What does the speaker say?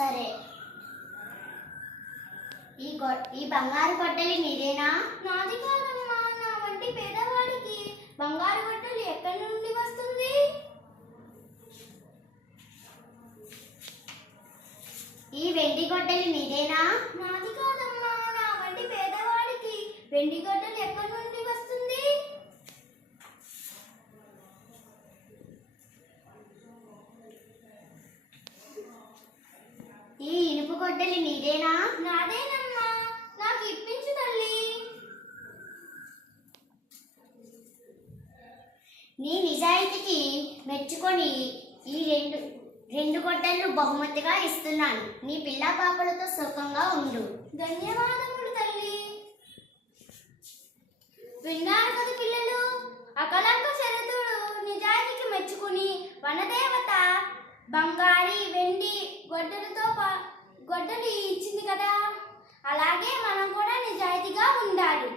సరే. ఈ బంగారు గొడ్డలి నీదేనా? నాది కాదమ్మా. నా వంటి పేదవాడికి బంగారు గొడ్డలి ఎక్కడి నుండి వస్తుంది? ఈ వెండి గొడ్డలి నీదేనా? నాది కాదమ్మా. నా వంటి పేదవాడికి వెండి గొడ్డలి ఎక్కడి నుండి వస్తుంది? ఈ ఇనుప గొడ్డలి నీదేనా? నాదేనమ్మా. నాకు ఇప్పించు తల్లి. నీ నిజాయితీకి మెచ్చుకొని ఈ రెండు గొడ్డళ్ళు బహుమతిగా ఇస్తున్నాను. నీ పిల్ల పాపలతో సుఖంగా ఉండు. ధన్యవాదములు తల్లి. విన్నారు కదా పిల్లలు, అకలంక శరతుడు నిజాయితీకి మెచ్చుకుని వనదేవత బంగారి వెండి గొడ్డలి ఇచ్చింది కదా. అలాగే మనం కూడా నిజాయితీగా ఉండాలి.